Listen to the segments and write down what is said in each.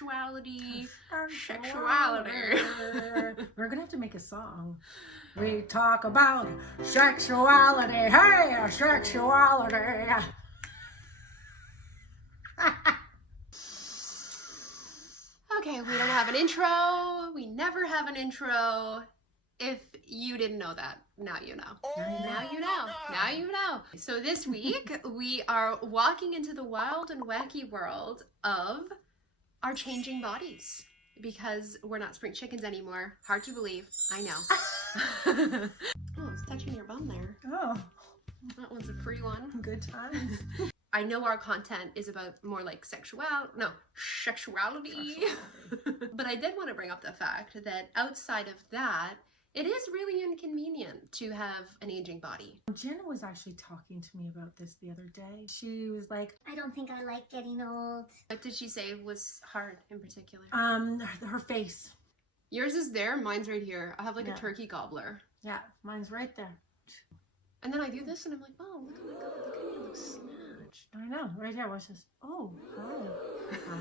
sexuality. We're gonna have to make a song. We talk about sexuality. Hey, sexuality. Okay, we don't have an intro. We never have an intro. If you didn't know that, now you know. Now you know. Now you know. So this week, we are walking into the wild and wacky world of our changing bodies. Because we're not spring chickens anymore. Hard to believe. I know. Oh, it's touching your bum there. Oh, That one's a free one. good times. I know our content is about more like sexuality. But I did want to bring up the fact that outside of that, it is really inconvenient to have an aging body. Jenna was actually talking to me about this the other day. She was like, I don't think I like getting old. What did she say was hard in particular? her face. Yours is there, mine's right here. I have like Yeah. a turkey gobbler. Yeah, mine's right there. And then I do this and I'm like, oh, look at my god, look at me, I look snatched. I know, right here. Watch this. Oh, hi. Hi.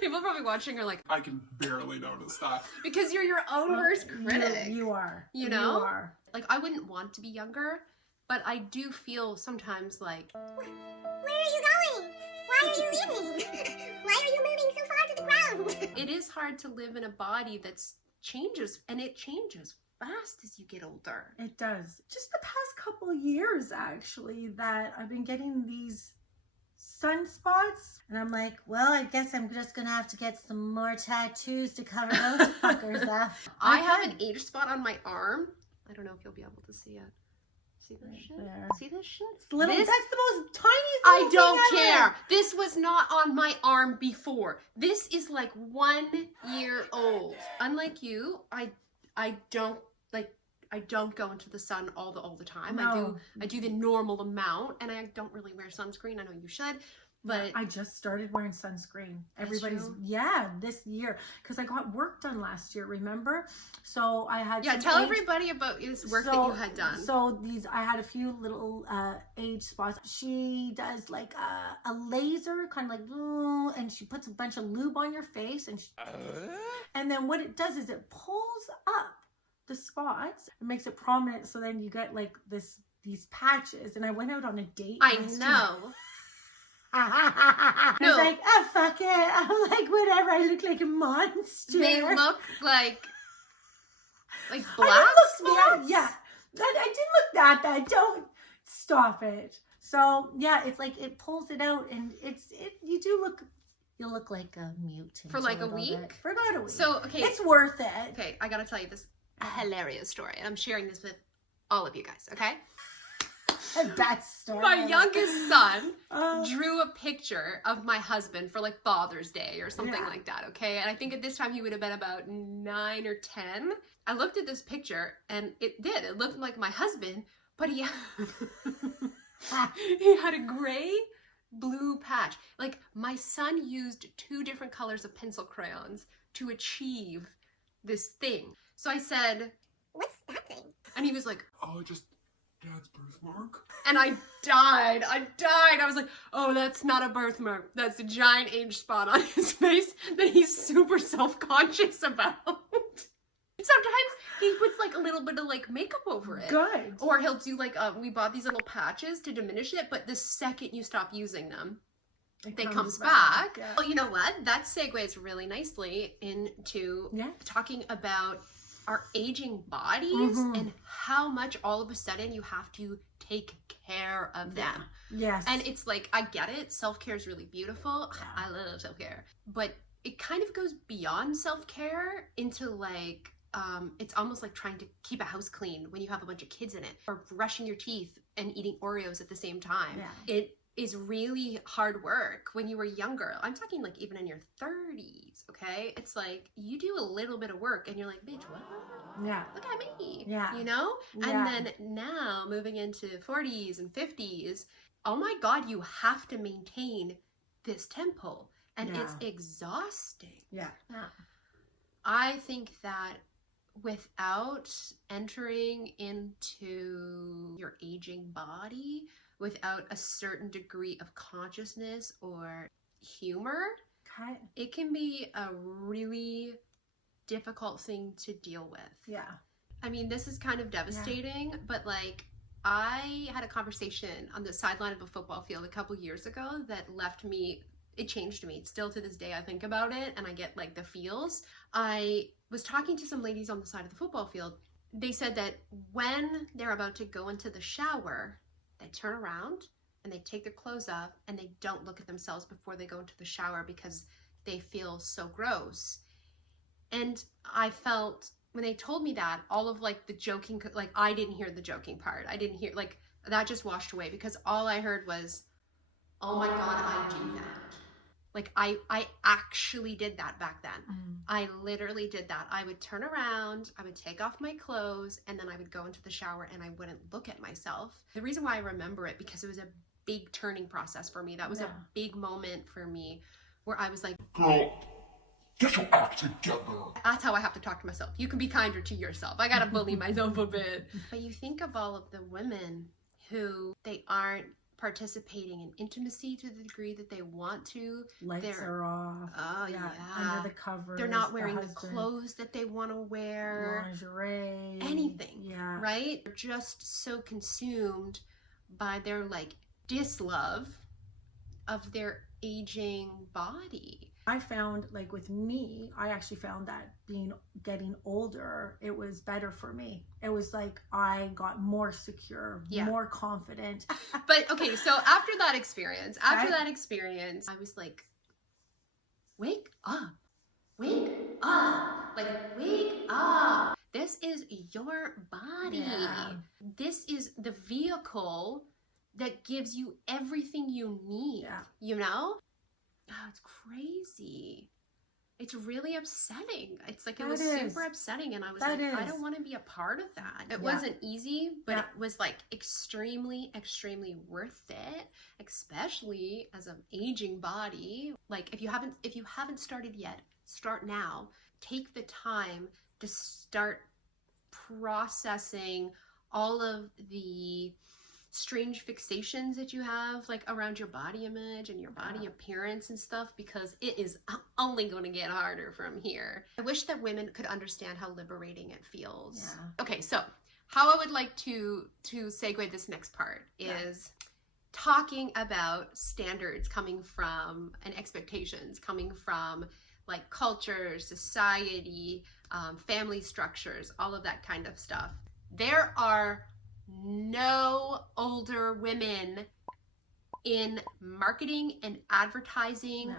People probably watching are like, I can barely notice that. because you're your own worst critic. You are. You know? You are. Like, I wouldn't want to be younger, but I do feel sometimes like, Where are you going? Why are you leaving? Why are you moving so far to the ground? it is hard to live in a body that's changes, and it changes fast as you get older. It does. Just the past couple of years, actually, that I've been getting these sunspots. And I'm like, well, I guess I'm just going to have to get some more tattoos to cover those fuckers up. I have an age spot on my arm. I don't know if you'll be able to see it. See this Right shit? there. See this shit? It's little, This- that's the most tiniest I little don't thing ever. care. This was not on my arm before. This is like 1 year old. Unlike you, I don't go into the sun all the time. No. I do the normal amount, and I don't really wear sunscreen. I know you should, but I just started wearing sunscreen. true. This year, because I got work done last year, remember? So I had yeah, some tell age- everybody about this work that So- you had done. So I had a few little age spots. She does like a laser, kind of like, and she puts a bunch of lube on your face, and then what it does is it pulls up the spots and makes it prominent. So then you get like these patches. And I went out on a date. I last know. I was like, oh, fuck it. I'm like, whatever. I look like a monster. They look like I black didn't look spots. bad. Yeah, I didn't look that bad. Don't stop it. So yeah, it's like it pulls it out, and you look like a mutant For like a little week? bit. For about a week. So, okay. It's worth it. Okay, I gotta tell you this hilarious story. And I'm sharing this with all of you guys, okay? Best story. My youngest son Oh. drew a picture of my husband for like Father's Day or something Yeah. like that, okay? And I think at this time he would have been about 9 or 10. I looked at this picture and it looked like my husband, but he he had a gray blue patch. Like, my son used 2 different colors of pencil crayons to achieve this thing. So I said, What's that thing? and he was like, Oh, just Dad's birthmark? and I died. I was like, oh, that's not a birthmark. That's a giant age spot on his face that he's super self-conscious about. Sometimes he puts like a little bit of like makeup over it. Good. Or he'll do like, we bought these little patches to diminish it, but the second you stop using them, it comes back. Yeah. Well, you know what? That segues really nicely into Yeah. talking about our aging bodies Mhm. and how much all of a sudden you have to take care of them. Yes. And it's like, I get it. Self-care is really beautiful. Yeah. I love self-care. But it kind of goes beyond self-care into like, it's almost like trying to keep a house clean when you have a bunch of kids in it, or brushing your teeth and eating Oreos at the same time. Yeah. It is really hard work when you were younger. I'm talking like even in your 30s, okay? It's like you do a little bit of work and you're like, bitch, what? Yeah. Look at me. Yeah. You know? Yeah. And then now moving into 40s and 50s, oh my God, you have to maintain this tempo. And it's exhausting. Yeah. Yeah. I think that without entering into your aging body, without a certain degree of consciousness or humor, Okay. It can be a really difficult thing to deal with. Yeah. I mean, this is kind of devastating, but like, I had a conversation on the sideline of a football field a couple years ago that left me, it changed me. Still to this day, I think about it and I get like the feels. I was talking to some ladies on the side of the football field. They said that when they're about to go into the shower, they turn around and they take their clothes off and they don't look at themselves before they go into the shower because they feel so gross. And I felt, when they told me that, all of like the joking, like I didn't hear the joking part. I didn't hear, like that just washed away because all I heard was, oh my God, I do that. Like I actually did that back then. I literally did that. I would turn around, I would take off my clothes, and then I would go into the shower and I wouldn't look at myself. The reason why I remember it, because it was a big turning process for me. That was a big moment for me where I was like, Girl, get your act together. That's how I have to talk to myself. You can be kinder to yourself. I gotta bully myself a bit. But you think of all of the women who they aren't participating in intimacy to the degree that they want to. Lights are off. Oh yeah. Under the covers. They're not wearing the clothes that they want to wear. Lingerie. Anything. Yeah. Right? They're just so consumed by their like dislove of their aging body. I found, like with me, I actually found that getting older, it was better for me. It was like I got more secure, more confident. But okay, so after that experience, I was like, wake up, like wake up. This is your body. Yeah. This is the vehicle that gives you everything you need, you know? Oh, it's crazy. It's really upsetting. It's like, it was super upsetting. And I was like, I don't want to be a part of that. It wasn't easy, but it was like extremely, extremely worth it, especially as an aging body. Like if you haven't started yet, start now. Take the time to start processing all of the strange fixations that you have like around your body image and your body appearance and stuff, because it is only going to get harder from here. I wish that women could understand how liberating it feels. Okay, so how I would like to segue this next part is talking about standards coming from and expectations coming from like culture, society, family structures, all of that kind of stuff. There are no older women in marketing and advertising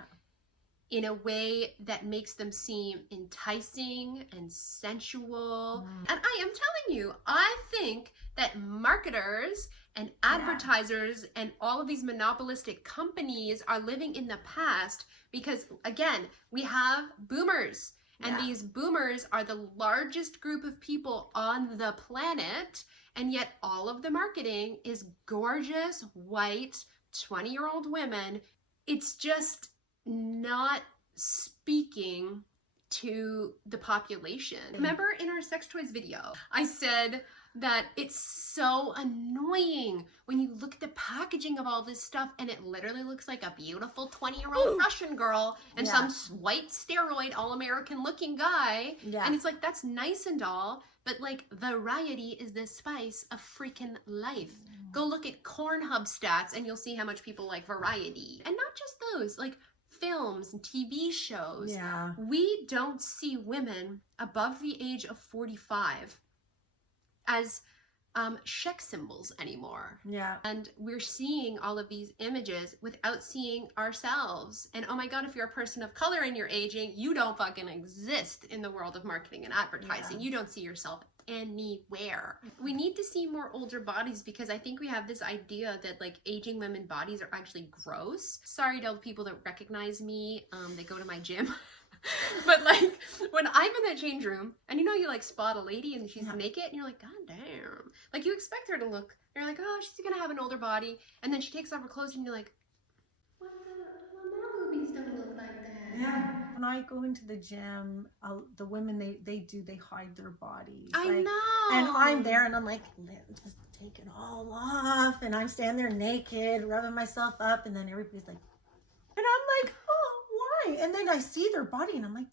in a way that makes them seem enticing and sensual. And I am telling you, I think that marketers and advertisers and all of these monopolistic companies are living in the past because, again, we have boomers. And these boomers are the largest group of people on the planet. And yet all of the marketing is gorgeous, white, 20-year-old women. It's just not speaking to the population. Remember in our sex toys video, I said that it's so annoying when you look at the packaging of all this stuff and it literally looks like a beautiful 20-year-old Russian girl and some white steroid all-American looking guy. And it's like, that's nice and all, but like variety is the spice of freaking life. Go look at Pornhub stats and you'll see how much people like variety. And not just those, like films and TV shows. We don't see women above the age of 45 as sex symbols anymore. And we're seeing all of these images without seeing ourselves. And oh my God, if you're a person of color and you're aging, you don't fucking exist in the world of marketing and advertising. You don't see yourself anywhere. We need to see more older bodies because I think we have this idea that like aging women bodies are actually gross. Sorry to all the people that recognize me, they go to my gym. But like when I'm in that change room and you know you like spot a lady and she's naked and you're like, God damn. Like you expect her to look, you're like, oh, she's gonna have an older body, and then she takes off her clothes and you're like, well, my boobies don't look like that. When I go into the gym, the women they hide their bodies. I know. And I'm there and I'm like, just take it all off, and I'm standing there naked, rubbing myself up, and then everybody's like, and I'm like, oh, why? Right? And then I see their body and I'm like,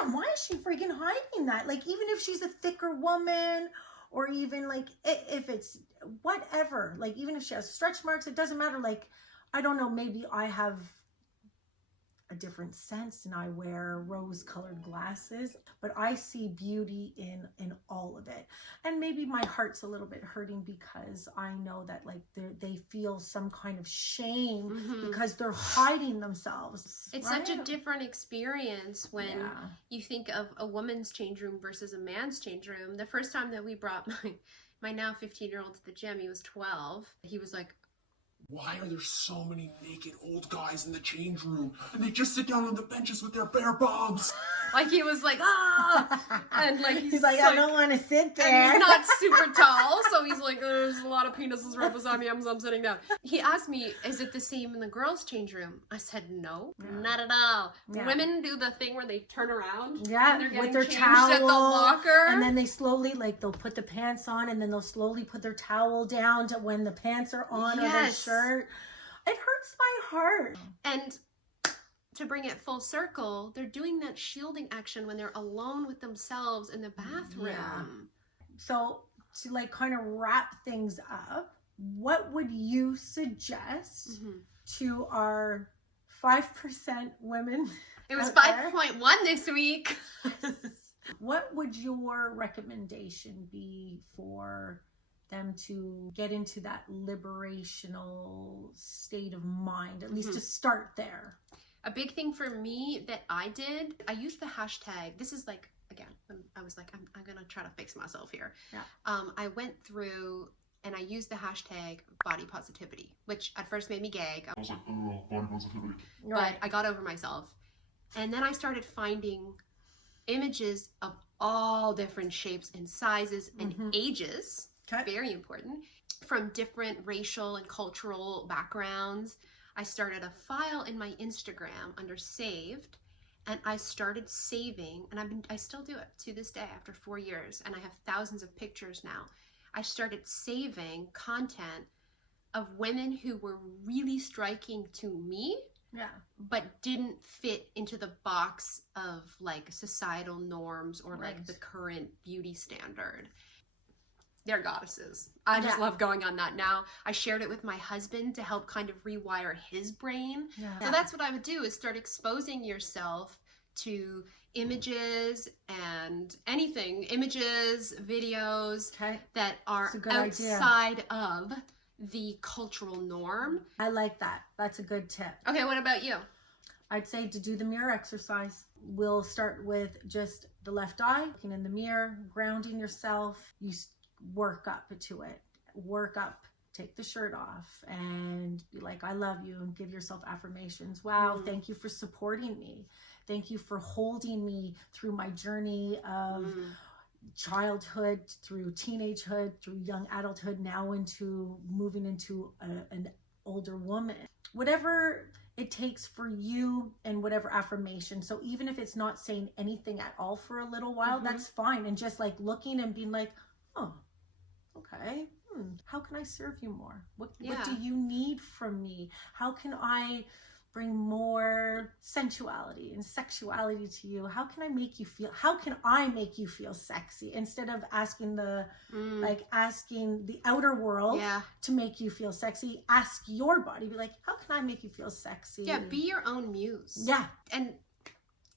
damn, why is she freaking hiding that? Like, even if she's a thicker woman, or even like if it's whatever, like even if she has stretch marks, it doesn't matter. Like, I don't know, maybe I have a different sense and I wear rose-colored glasses, but I see beauty in all of it. And maybe my heart's a little bit hurting because I know that like they feel some kind of shame because they're hiding themselves. It's such a different experience when you think of a woman's change room versus a man's change room. The first time that we brought my now 15-year-old to the gym, he was 12. He was like, Why are there so many naked old guys in the change room? And they just sit down on the benches with their bare bums. like he was like, ah, and like he's like, I don't want to sit there. And he's not super tall, so he's like, there's a lot of penises right beside me. I'm sitting down. He asked me, is it the same in the girls' change room? I said, no, not at all. Women do the thing where they turn around, and they're with their changed towel at the locker, and then they slowly, like, they'll put the pants on, and then they'll slowly put their towel down to when the pants are on or their shirt. It hurts my heart. And to bring it full circle, they're doing that shielding action when they're alone with themselves in the bathroom. Yeah. So to like kind of wrap things up, what would you suggest to our 5% women? It was 5.1 this week. What would your recommendation be for them to get into that liberational state of mind, at least to start there? A big thing for me that I did, I used the hashtag. This is like, again, I was like, I'm going to try to fix myself here. Yeah. I went through and I used the hashtag body positivity, which at first made me gag. I was like, oh, body positivity. But I got over myself. And then I started finding images of all different shapes and sizes and ages. Very important. From different racial and cultural backgrounds. I started a file in my Instagram under saved, and I started saving, and I still do it to this day after 4 years, and I have thousands of pictures now. I started saving content of women who were really striking to me, but didn't fit into the box of like societal norms or like the current beauty standard. They're goddesses. I just love going on that now. I shared it with my husband to help kind of rewire his brain. So that's what I would do, is start exposing yourself to images and anything, images, videos that are outside of the cultural norm. I like that. That's a good tip. Okay, what about you? I'd say to do the mirror exercise. We'll start with just the left eye, looking in the mirror, grounding yourself. You work up to it. Work up. Take the shirt off and be like, I love you, and give yourself affirmations. Wow, thank you for supporting me. Thank you for holding me through my journey of childhood, through teenagehood, through young adulthood, now into moving into an older woman. Whatever it takes for you, and whatever affirmation. So even if it's not saying anything at all for a little while, that's fine. And just like looking and being like, oh, okay, how can I serve you more? What do you need from me? How can I bring more sensuality and sexuality to you? How can I make you feel sexy, instead of asking asking the outer world to make you feel sexy? Ask your body, be like, how can I make you feel sexy? Yeah, be your own muse. Yeah. And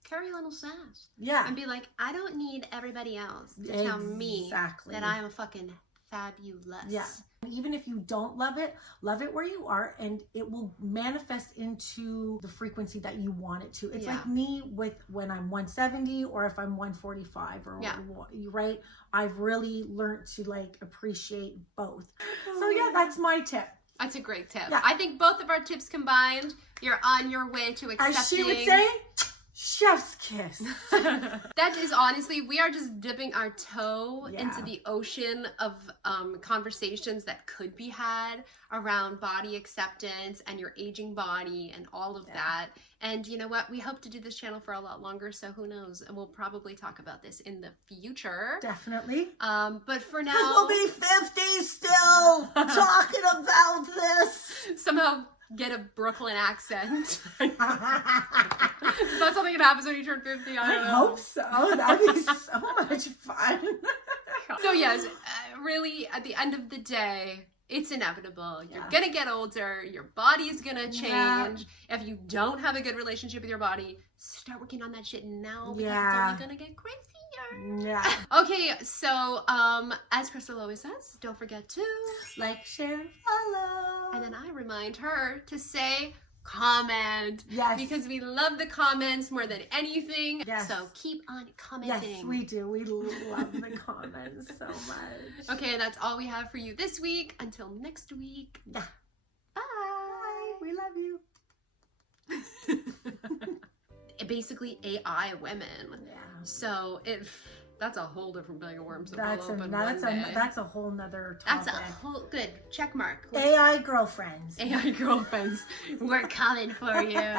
carry a little sass. Yeah. And be like, I don't need everybody else to tell me that I'm a fucking fabulous. Yeah. Even if you don't love it where you are, and it will manifest into the frequency that you want it to. It's like me with when I'm 170 or if I'm 145 or right? I've really learned to like appreciate both. So yeah, that's my tip. That's a great tip. Yeah. I think both of our tips combined, you're on your way to accepting. As she would say, chef's kiss. That is honestly, we are just dipping our toe into the ocean of conversations that could be had around body acceptance and your aging body and all of that. And you know what? We hope to do this channel for a lot longer, so who knows? And we'll probably talk about this in the future. Definitely. But for now, we'll be 50 still talking about this. Somehow get a Brooklyn accent. Is that something that happens when you turn 50? I don't know. hope so. That'd be so much fun. So yes, really, at the end of the day, it's inevitable. You're gonna get older. Your body's gonna change. Yeah. If you don't have a good relationship with your body, start working on that shit now because Yeah. it's only gonna get crazier. Yeah. Okay, so as Crystal always says, don't forget to Like, share, and follow. and then I remind her to say comment. Yes. Because we love the comments more than anything. Yes. So keep on commenting. Yes, we do. We love the comments so much. Okay, that's all we have for you this week. Until next week. Yeah. Bye. Bye. We love you. Basically AI women. Yeah. So that's a whole different bag of worms. That's a whole nother That's topic. a whole good check mark. AI girlfriends. AI girlfriends. We're coming for you.